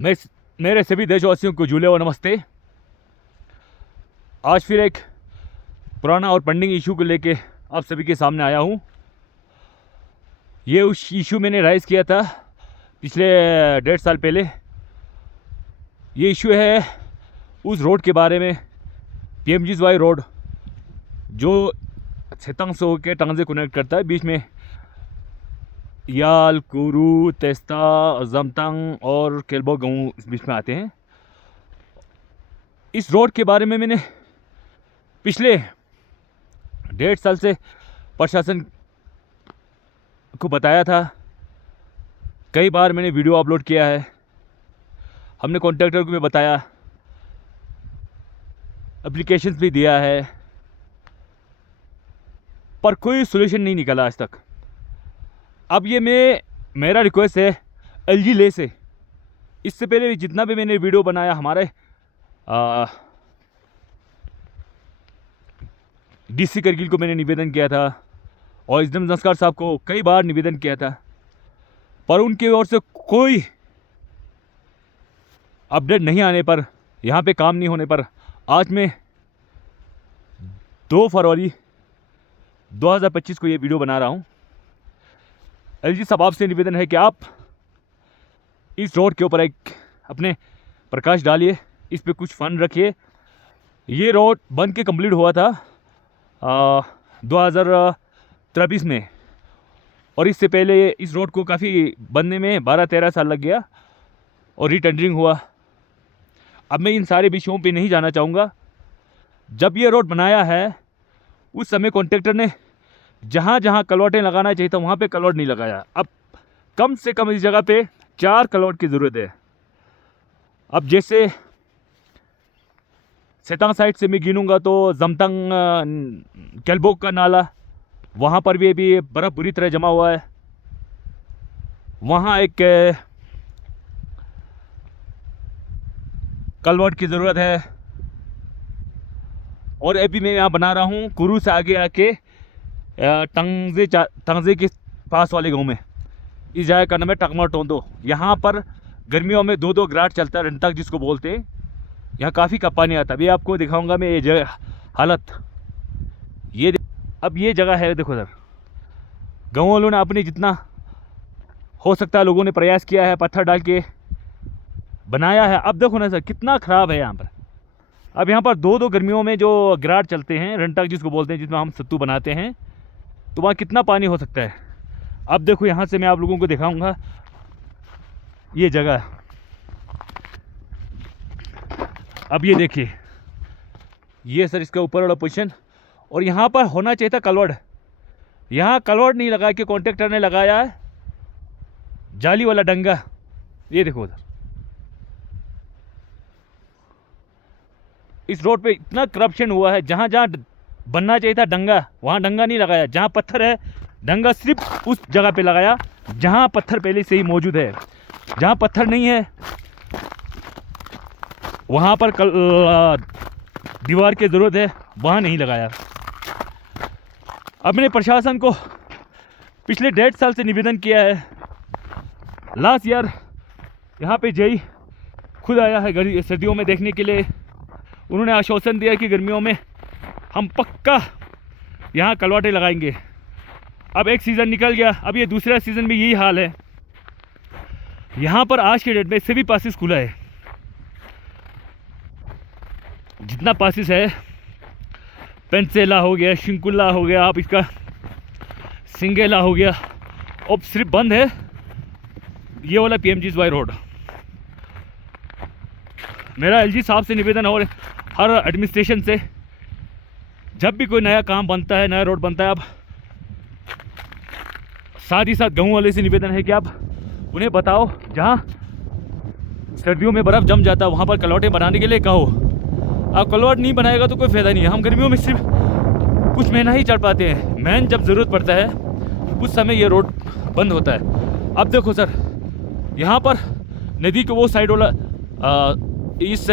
मैं मेरे सभी देशवासियों को जूले और नमस्ते। आज फिर एक पुराना और पेंडिंग इशू को लेके आप सभी के सामने आया हूँ। ये उस इशू मैंने राइज़ किया था पिछले 1.5 साल पहले। ये इशू है उस रोड के बारे में, PMGY रोड, जो सेतांग से होकर टांगजे कनेक्ट करता है। बीच में याल, कुरू, तेस्ता, जमतांग और केल्बो गाँव इस बीच में आते हैं। इस रोड के बारे में मैंने पिछले 1.5 साल से प्रशासन को बताया था। कई बार मैंने वीडियो अपलोड किया है, हमने कॉन्ट्रैक्टर को भी बताया, एप्लीकेशंस भी दिया है, पर कोई सोल्यूशन नहीं निकला आज तक। अब ये मेरा रिक्वेस्ट है LG ले से, इससे पहले जितना भी मैंने वीडियो बनाया, हमारे DC करगिल को मैंने निवेदन किया था और इस्दम जंस्कार साहब को कई बार निवेदन किया था, पर उनकी ओर से कोई अपडेट नहीं आने पर, यहाँ पे काम नहीं होने पर, आज मैं 2 फरवरी 2025 को ये वीडियो बना रहा हूँ। LG साहब, आपसे निवेदन है कि आप इस रोड के ऊपर एक अपने प्रकाश डालिए, इस पे कुछ फंड रखिए। ये रोड बन के कंप्लीट हुआ था 2023 में, और इससे पहले इस रोड को काफ़ी बनने में 12-13 साल लग गया और रीटेंडरिंग हुआ। अब मैं इन सारे विषयों पे नहीं जाना चाहूँगा। जब ये रोड बनाया है उस समय कॉन्ट्रैक्टर ने जहाँ जहाँ कलवर्टें लगाना चाहिए था वहाँ पे कलवर्ट नहीं लगाया। अब कम से कम इस जगह पे 4 कलवर्ट की ज़रूरत है। अब जैसे सेतांग साइड से मैं गिनूंगा तो जमतांग केल्बोग का नाला, वहाँ पर भी अभी बर्फ़ बुरी तरह जमा हुआ है। वहाँ एक कलवर्ट की ज़रूरत है। और अभी मैं यहाँ बना रहा हूँ कुरू से आगे आके टांगजे के पास वाले गांव में, इस जगह का नाम है टकमा टोंदो। यहाँ पर गर्मियों में 2-2 ग्राट चलता है, रंटक जिसको बोलते हैं। यहाँ काफ़ी कम पानी आता है। अभी आपको दिखाऊंगा मैं ये जगह हालत। अब ये जगह है, देखो सर, गाँव वालों ने अपने जितना हो सकता है लोगों ने प्रयास किया है, पत्थर डाल के बनाया है। अब देखो ना सर, कितना ख़राब है यहाँ पर। अब यहाँ पर 2-2 गर्मियों में जो ग्राट चलते हैं, रंटक जिसको बोलते हैं, जिसमें हम सत्तू बनाते हैं, तो वहाँ कितना पानी हो सकता है। अब देखो, यहाँ से मैं आप लोगों को दिखाऊंगा ये जगह। अब ये देखिए, ये सर इसका ऊपर वाला पोजीशन, और यहाँ पर होना चाहिए था कलवर्ट। यहाँ कलवर्ट नहीं लगा के कॉन्ट्रैक्टर ने लगाया है जाली वाला डंगा। ये देखो उधर, इस रोड पे इतना करप्शन हुआ है। जहाँ जहाँ बनना चाहिए था डंगा, वहाँ डंगा नहीं लगाया। जहाँ पत्थर है, डंगा सिर्फ उस जगह पे लगाया जहाँ पत्थर पहले से ही मौजूद है। जहाँ पत्थर नहीं है वहाँ पर दीवार की ज़रूरत है, वहाँ नहीं लगाया। अब मैंने प्रशासन को पिछले 1.5 साल से निवेदन किया है। लास्ट ईयर यहाँ पे जय खुद आया है सर्दियों में देखने के लिए। उन्होंने आश्वासन दिया कि गर्मियों में हम पक्का यहाँ कलवाटे लगाएंगे। अब एक सीज़न निकल गया, अब ये दूसरा सीज़न में यही हाल है। यहाँ पर आज के डेट में सभी पासिस खुला है। जितना पासिस है, पेंसेला हो गया, शिंकुला हो गया, आप इसका सिंगेला हो गया, अब सिर्फ बंद है ये वाला PMGY रोड। मेरा LG साहब से निवेदन है और हर एडमिनिस्ट्रेशन से, जब भी कोई नया काम बनता है, नया रोड बनता है, अब साथ ही साथ गाँव वाले से निवेदन है कि आप उन्हें बताओ जहाँ सर्दियों में बर्फ़ जम जाता है वहाँ पर कलौटे बनाने के लिए कहो। आप कलौट नहीं बनाएगा तो कोई फ़ायदा नहीं है। हम गर्मियों में सिर्फ कुछ महीना ही चढ़ पाते हैं, मेन जब ज़रूरत पड़ता है उस समय ये रोड बंद होता है। अब देखो सर, यहाँ पर नदी के वो साइड वाला इस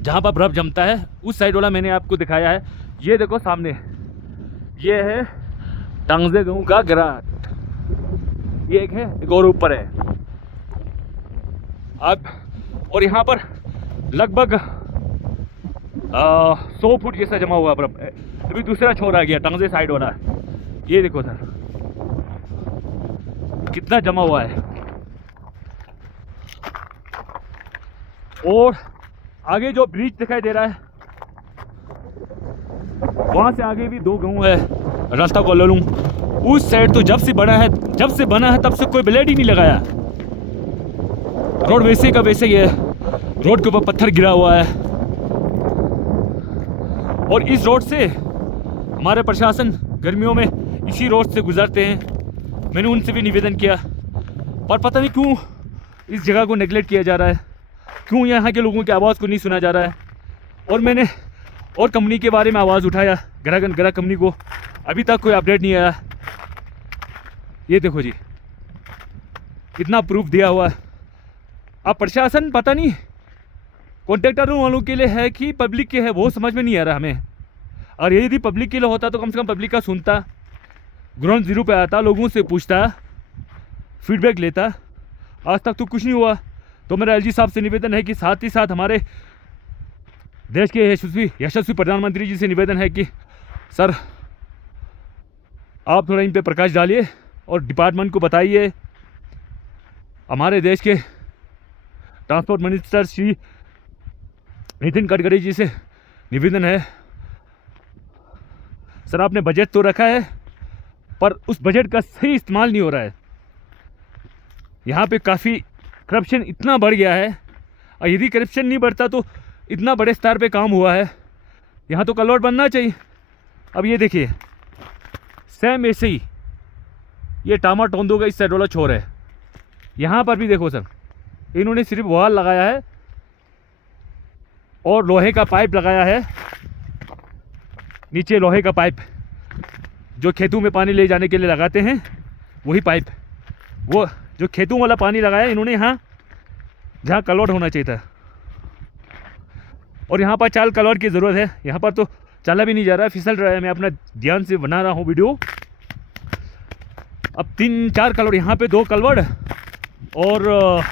जहाँ पर बर्फ़ जमता है उस साइड वाला मैंने आपको दिखाया है। ये देखो सामने, ये है टांगजे गाँव का ग्राट, ये एक है, एक और ऊपर है। आप, और यहाँ पर लगभग 100 फुट जैसा जमा हुआ बर्फ। अभी दूसरा छोर आ गया टांगजे साइड वाला, ये देखो सर कितना जमा हुआ है। और आगे जो ब्रिज दिखाई दे रहा है वहां से आगे भी 2 गांव है, रास्ता को लूँ उस साइड तो जब से बना है तब से कोई ब्लेड ही नहीं लगाया। रोड वैसे का वैसे ही है, रोड के ऊपर पत्थर गिरा हुआ है। और इस रोड से हमारे प्रशासन गर्मियों में इसी रोड से गुजरते हैं। मैंने उनसे भी निवेदन किया, पर पता नहीं क्यों इस जगह को नेगलेक्ट किया जा रहा है, क्यों यहाँ के लोगों की आवाज़ को नहीं सुना जा रहा है। और मैंने और कंपनी के बारे में आवाज़ उठाया, ग्राहक कंपनी को, अभी तक कोई अपडेट नहीं आया। ये देखो जी कितना प्रूफ दिया हुआ है। अब प्रशासन पता नहीं कॉन्ट्रैक्टरों वालों के लिए है कि पब्लिक के है, वो समझ में नहीं आ रहा हमें। और यदि पब्लिक के लिए होता तो कम से कम पब्लिक का सुनता, ग्राउंड जीरो पे आता, लोगों से पूछता, फीडबैक लेता। आज तक तो कुछ नहीं हुआ। तो मेरा एलजी साहब से निवेदन है कि साथ ही साथ हमारे देश के यशस्वी प्रधानमंत्री जी से निवेदन है कि सर आप थोड़ा इन पे प्रकाश डालिए और डिपार्टमेंट को बताइए। हमारे देश के ट्रांसपोर्ट मिनिस्टर श्री नितिन गडकरी जी से निवेदन है, सर आपने बजट तो रखा है पर उस बजट का सही इस्तेमाल नहीं हो रहा है। यहाँ पे काफ़ी करप्शन इतना बढ़ गया है, और यदि करप्शन नहीं बढ़ता तो इतना बड़े स्तर पे काम हुआ है, यहाँ तो कलवर्ट बनना चाहिए। अब ये देखिए सेम ऐसे ही ये टामा टोंदो का इस साइड वाला छोर है, यहाँ पर भी देखो सर इन्होंने सिर्फ वॉल लगाया है और लोहे का पाइप लगाया है, नीचे लोहे का पाइप जो खेतों में पानी ले जाने के लिए लगाते हैं, वही पाइप, वो जो खेतों वाला पानी लगाया इन्होंने यहाँ जहाँ कलवर्ट होना चाहिए था। और यहाँ पर चाल कलवर्ट की ज़रूरत है, यहाँ पर तो चला भी नहीं जा रहा है, फिसल रहा है। मैं अपना ध्यान से बना रहा हूँ वीडियो। अब 3-4 कलवर्ट, यहाँ पे 2 कलवर्ट और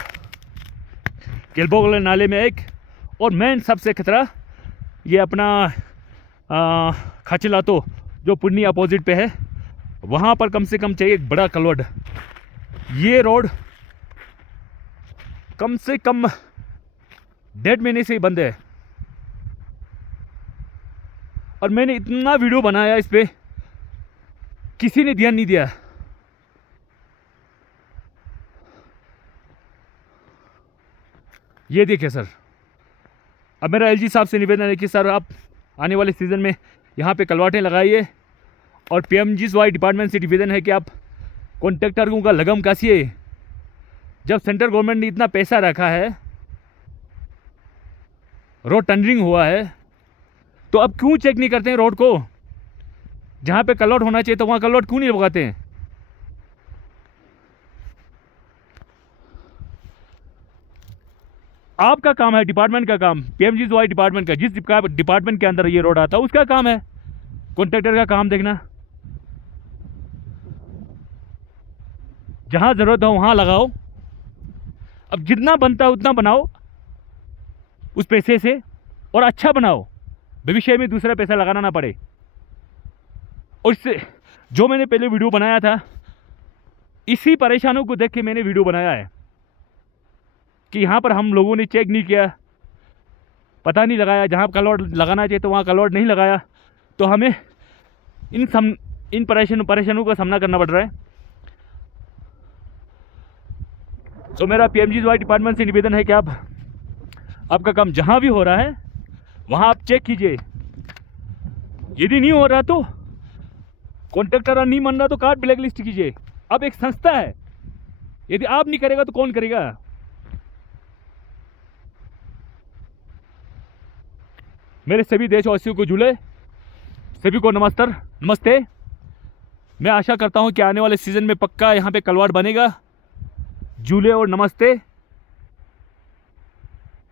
केलबोगले नाले में एक, और मेन सबसे खतरा ये अपना खाचिला तो जो पुन्नी अपोजिट पे है, वहाँ पर कम से कम चाहिए एक बड़ा कलवर्ट। ये रोड कम से कम 1.5 महीने से ही बंद है, और मैंने इतना वीडियो बनाया इस पे, किसी ने ध्यान नहीं दिया। ये देखिए सर, अब मेरा एलजी साहब से निवेदन है कि सर आप आने वाले सीज़न में यहाँ पे कलवाटें लगाइए, और पीएमजीएसवाई डिपार्टमेंट से निवेदन है कि आप कॉन्ट्रैक्टरों का लगम कसिए। जब सेंट्रल गवर्नमेंट ने इतना पैसा रखा है, रोड टेंडरिंग हुआ है, तो अब क्यों चेक नहीं करते हैं रोड को? जहाँ पे कलवर्ट होना चाहिए तो वहाँ कलवर्ट क्यों नहीं लगाते हैं? आपका काम है, डिपार्टमेंट का काम, पीएमजीएसवाई डिपार्टमेंट का, जिस डिपार्टमेंट के अंदर ये रोड आता है उसका काम है कॉन्ट्रैक्टर का काम देखना। जहाँ ज़रूरत हो वहाँ लगाओ। अब जितना बनता है उतना बनाओ उस पैसे से, और अच्छा बनाओ, भविष्य में दूसरा पैसा लगाना ना पड़े। और इससे जो मैंने पहले वीडियो बनाया था, इसी परेशानियों को देख के मैंने वीडियो बनाया है कि यहाँ पर हम लोगों ने चेक नहीं किया, पता नहीं लगाया, जहाँ कलवर्ट लगाना चाहिए तो वहाँ कलवर्ट नहीं लगाया, तो हमें इन परेशानियों का सामना करना पड़ रहा है। तो मेरा पीएमजीएसवाई डिपार्टमेंट से निवेदन है कि आपका काम जहाँ भी हो रहा है वहाँ आप चेक कीजिए। यदि नहीं हो रहा तो कॉन्ट्रैक्टर नहीं मान रहा तो कार्ड ब्लैक लिस्ट कीजिए। अब एक संस्था है, यदि आप नहीं करेगा तो कौन करेगा? मेरे सभी देशवासियों को जुले, सभी को नमस्ते। मैं आशा करता हूं कि आने वाले सीज़न में पक्का यहाँ पे कलवाड़ बनेगा। जुले और नमस्ते।